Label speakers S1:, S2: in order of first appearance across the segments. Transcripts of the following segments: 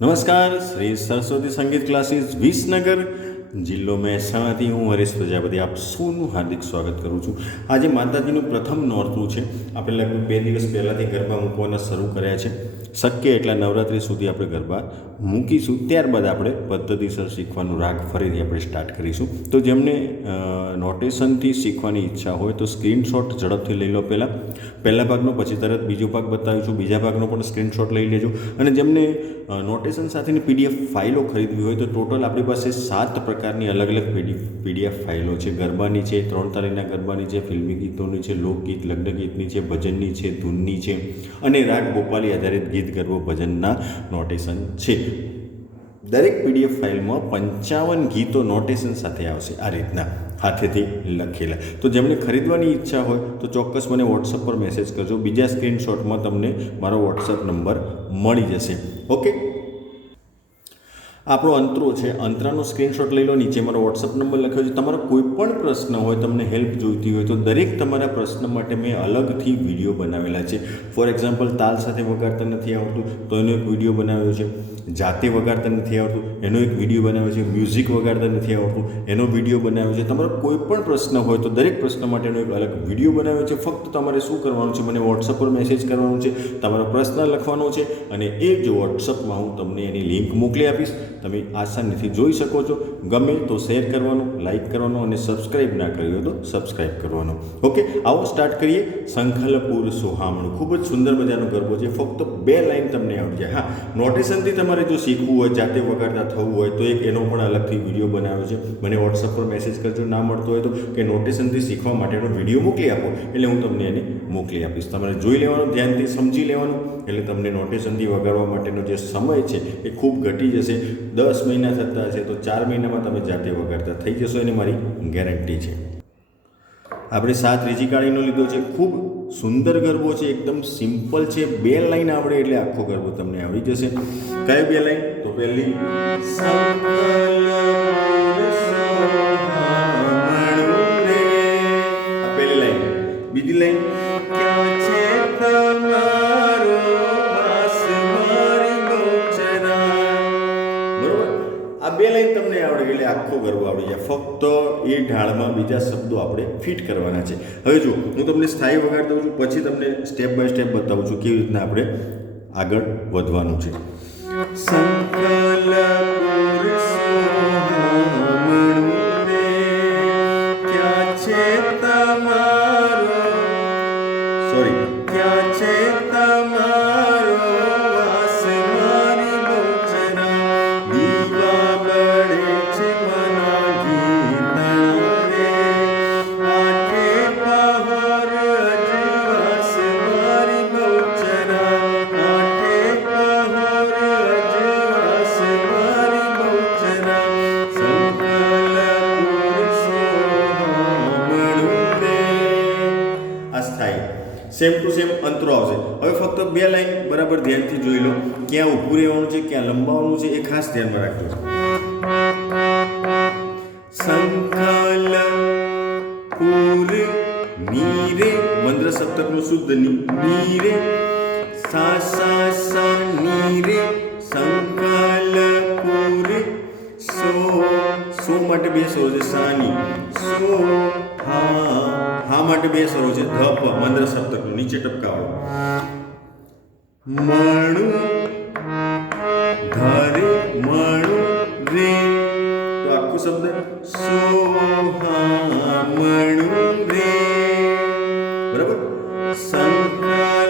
S1: નમસ્કાર શ્રી સરસ્વતી સંગીત ક્લાસીસ વિસનગર જિલ્લો મહેસાણાથી હું હરેશ પ્રજાપતિ આપ સૌનું હાર્દિક સ્વાગત કરું છું. આજે માતાજીનું પ્રથમ નોરતું છે. આપણે લગભગ બે દિવસ પહેલાંથી ગરબા મૂકવાના શરૂ કર્યા છે. શક્ય એટલા નવરાત્રિ સુધી આપણે ગરબા મૂકીશું. ત્યારબાદ આપણે પદ્ધતિસર શીખવાનું રાગ ફરીથી આપણે સ્ટાર્ટ કરીશું. તો જેમને નોટેશનથી શીખવાની ઈચ્છા હોય તો સ્ક્રીનશોટ ઝડપથી લઈ લો પહેલાં. પહેલા ભાગનો પછી તરત બીજો ભાગ બતાવીશું બીજા ભાગનો પણ સ્ક્રીનશોટ લઈ લેજો. અને જેમને નોટેશન સાથેની પીડીએફ ફાઇલો ખરીદવી હોય તો ટોટલ આપણી પાસે સાત પ્રકારની અલગ અલગ પીડી, પીડીએફ ફાઇલો છે. ગરબાની છે, ત્રણ તારીખના ગરબાની છે, ફિલ્મી ગીતોની છે, લોકગીત, લગ્ન ગીતની છે, ભજનની છે, ધૂનની છે અને રાગ ગોપાલી આધારિત ગીત ગરબો ભજનના નોટેશન છે. દરેક પીડીએફ ફાઇલમાં પંચાવન ગીતો નોટેશન સાથે આવશે આ રીતના હાથેથી લખેલા. તો જેમને ખરીદવાની ઈચ્છા હોય તો ચોક્કસ મને વોટ્સઅપ પર મેસેજ કરજો. બીજા સ્ક્રીનશોટમાં તમને મારો વોટ્સઅપ નંબર મળી જશે. ઓકે? આપણો અંતરો છે, અંતરાનો સ્ક્રીનશોટ લઈ લો, નીચે મારો વોટ્સઅપ નંબર લખ્યો છે. તમારો કોઈ પણ પ્રશ્ન હોય, તમને હેલ્પ જોઈતી હોય, તો દરેક તમારા પ્રશ્ન માટે મેં અલગથી વીડિયો બનાવેલા છે. ફોર એક્ઝામ્પલ તાલ સાથે વગાડતા નથી આવતું, તો એનો એક વીડિયો બનાવ્યો છે. જાતે વગાડતા નથી આવતું, એનો એક વીડિયો બનાવ્યો છે. મ્યુઝિક વગાડતા નથી આવતું, એનો વીડિયો બનાવ્યો છે. તમારો કોઈ પણ પ્રશ્ન હોય, તો દરેક પ્રશ્ન માટેનો એક અલગ વીડિયો બનાવ્યો છે. ફક્ત તમારે શું કરવાનું છે? મને વોટ્સઅપ પર મેસેજ કરવાનું છે. તમારો પ્રશ્ન લખવાનો છે અને એ જ વોટ્સઅપમાં હું તમને એની લિંક મોકલી આપીશ. તમે આસાનીથી જોઈ શકો છો. ગમે તો શેર કરવાનું, લાઈક કરવાનું અને સબસ્ક્રાઈબ ના કર્યું હોય તો સબસ્ક્રાઈબ કરવાનું. ઓકે, આવો સ્ટાર્ટ કરીએ. સંખલપુર સોહામણું. ખૂબ જ સુંદર મજાનો ગરબો છે. ફક્ત બે લાઈન તમને આવડી. જાય હા, નોટેશનથી તમારે જો શીખવું હોય, જાતે વગાડતા થવું હોય, તો એક એનો પણ અલગથી વીડિયો બનાવ્યો છે. મને વોટ્સઅપ પર મેસેજ કરજો, ના મળતો હોય તો, કે નોટેશનથી શીખવા માટેનો વીડિયો મોકલી આપો. એટલે હું તમને એને મોકલી આપીશ. તમારે જોઈ લેવાનું, ધ્યાનથી સમજી લેવાનું. એટલે તમને નોટેશનથી વગાડવા માટેનો જે સમય છે, એ ખૂબ ઘટી જશે. દસ મહિના થતા હશે તો ચાર મહિનામાં તમે જાતે વગાડતા. થઈ જશો એની મારી ગેરંટી છે. આપણે સાત ત્રીજી કાળીનો લીધો છે. ખૂબ સુંદર ગરબો છે. એકદમ સિમ્પલ છે. બે લાઈન આવડે એટલે આખો ગરબો તમને આવડી જશે. કઈ બે લાઈન? તો પહેલી આખો ગરબો આવડી જાય. ફક્ત એ ઢાળમાં બીજા શબ્દો આપણે ફિટ કરવાના છે. હવે જો હું તમને સ્થાયી વગાડ દઉં છું, પછી તમને સ્ટેપ બાય સ્ટેપ બતાવું છું કેવી રીતના આપણે આગળ વધવાનું છે. સેમ ટુ સેમ અંતરો આવશે. હવે ફક્ત બે લાઈન બરાબર ધ્યાનથી જોઈ લો. ક્યાં ઊભું રહેવાનું છે, ક્યાં લંબાવવાનું છે, એ ખાસ ધ્યાનમાં રાખજો. સંકલ પૂર નીરે મંદ્ર સપ્તકનું શુદ્ધ નીરે, સા સા સા, નીરે સંકલ પૂર સો સો માટે બે સ્વરો છે, સાની, સો માટે બે સ્વરો છે. ધ પ મંદ્ર સપ્તકનું નીચે ટપકાવાળો મણ, ધરે, મણ, રે. તો આખો શબ્દ સોહામણુ, રે. બરાબર? સંકલપુર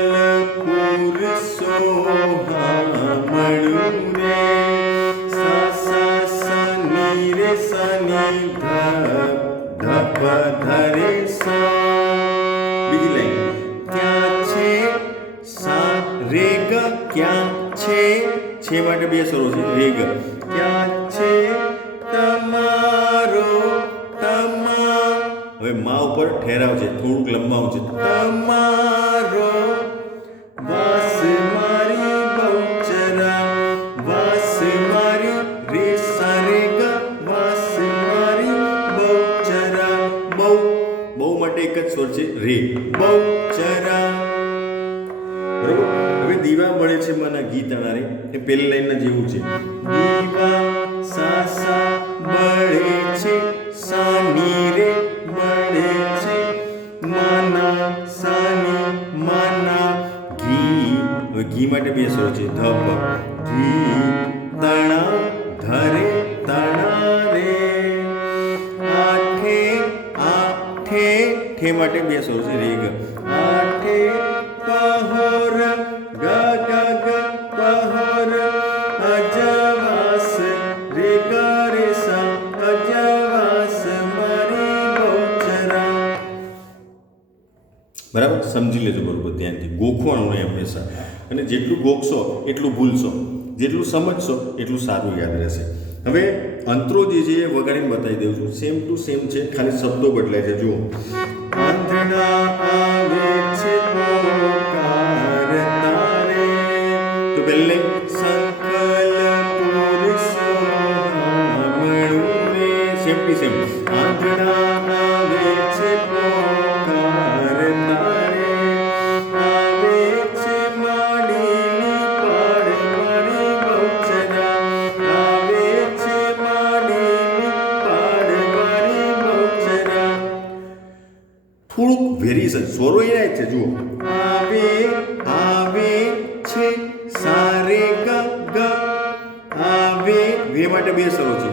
S1: સોહામણુ, રે. સા સા સા ની રે સા ની ધ પ સા બે સ્વરો છે. રે ગ ક્યાં છે તમારો તમા હવે મા ઉપર ઠેરાવ છે. થોડુંક લંબાવું છે. તમારો વાસ મારી બહુચરા વાસ મારી રે સા રે ગ વાસ મારી બહુચરા બહુ બહુ માટે એક જ સ્વર છે. રે. બહુચરા. બરોબર? હવે દીવા મળે છે મને ગીત અણારે એ પહેલી લાઈનના જેવું છે. દીવા સા બળે છે, સાની રે મળે છે. માના સાની, માના ઘી. હવે ઘી માટે બે સ્વર છે ધબ ઘી તણા ધરે, તણા રે. આઠે આઠે, ઠે માટે બે સ્વર છે રે ગ આઠે સમજી લેજો બરોબર, ધ્યાનથી. ગોખવાનું નહીં હંમેશા. અને જેટલું ગોખશો, એટલું ભૂલશો. જેટલું સમજશો, એટલું સારું યાદ રહેશે. હવે અંતરો જે છે એ વગાડીને બતાવી દઉં છું. સેમ ટુ સેમ છે, ખાલી શબ્દો બદલાય છે. જુઓ. આવે તો પહેલે એ જ છે, જુઓ. આવે આવે છે સારે ગ ગ. આવે, વે માટે બે સ્વરો છે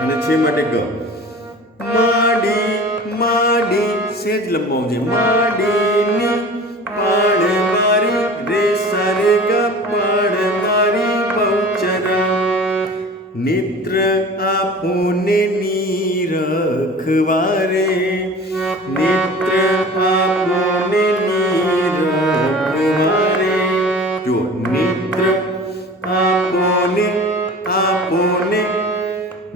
S1: અને છે માટે ગ. માડી માડી, સેજ લંબાવું છે માડીની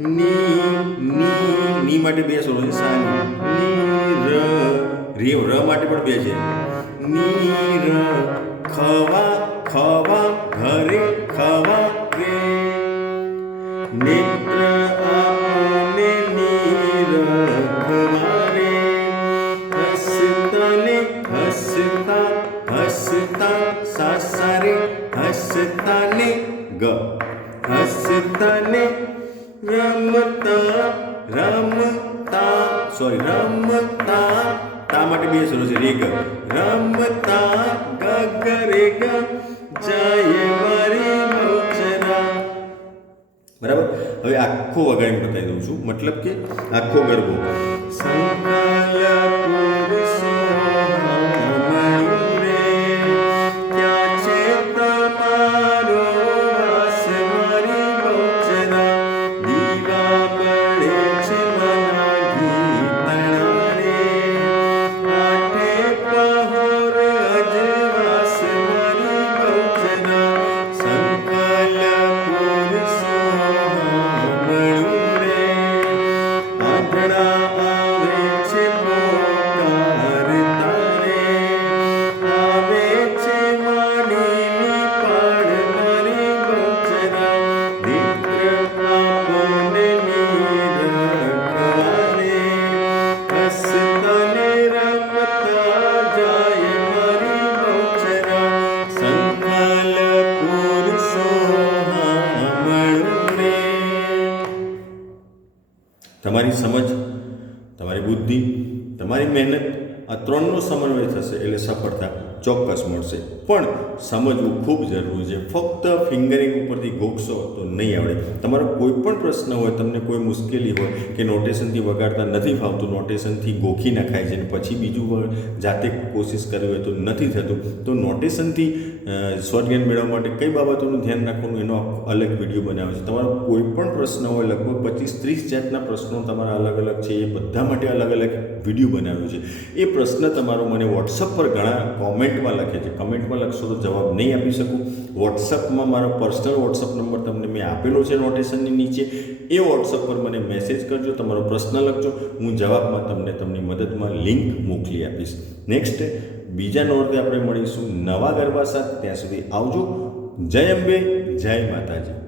S1: ની ની ની માટે બે સ્વરો છે સા ની, ર, રે, ર માટે પણ બે છે. ની, ર, ખવા ખવા માટે બે સ્વરો છે. રે રમતા ગ રે જાય મારી બરાબર? હવે આખો વગાડીને બતાવી દઉં છું. મતલબ કે આખો ગરબો. તમારી સમજ તમારી બુદ્ધિ તમારી મહેનત આ ત્રણનો સમન્વય થશે એટલે સફળતા ચોક્કસ મળશે. પણ સમજવું ખૂબ જરૂરી છે. ફક્ત ફિંગરિંગ ઉપરથી ગોખશો તો નહીં આવડે. તમારો કોઈ પણ પ્રશ્ન હોય તમને કોઈ મુશ્કેલી હોય કે નોટેશનથી વગાડતા નથી ફાવતું નોટેશનથી ગોખી નખાય છે પછી બીજું જાતે કોશિશ કરવી હોય તો નથી થતું તો નોટેશનથી અ, મેળવવા માટે કઈ બાબતોનું ધ્યાન રાખવાનું એનો અલગ વીડિયો બનાવ્યો છે. તમારો કોઈ પણ પ્રશ્ન હોય લગભગ પચીસ ત્રીસ જાતના પ્રશ્નો તમારા અલગ અલગ છે. એ બધા માટે અલગ અલગ વીડિયો બનાવ્યો છે. એ પ્રશ્ન તમારો મને વોટ્સઅપ પર ઘણા કોમેન્ટમાં લખે છે. કમેન્ટમાં લખશો તો જવાબ નહીં આપી શકું. વોટ્સઅપમાં મારો પર્સનલ વોટ્સઅપ નંબર તમને મેં આપેલો છે નોટેશનની નીચે. એ વોટ્સઅપ પર મને મેસેજ કરજો, તમારો પ્રશ્ન લખજો. હું જવાબમાં તમને તમને મદદમાં લિંક મોકલી આપીશ. નેક્સ્ટ બીજા નોરતે આપણે મળીશું નવા ગરબા સાથે. ત્યાં સુધી આવજો. જય અંબે, જય માતાજી.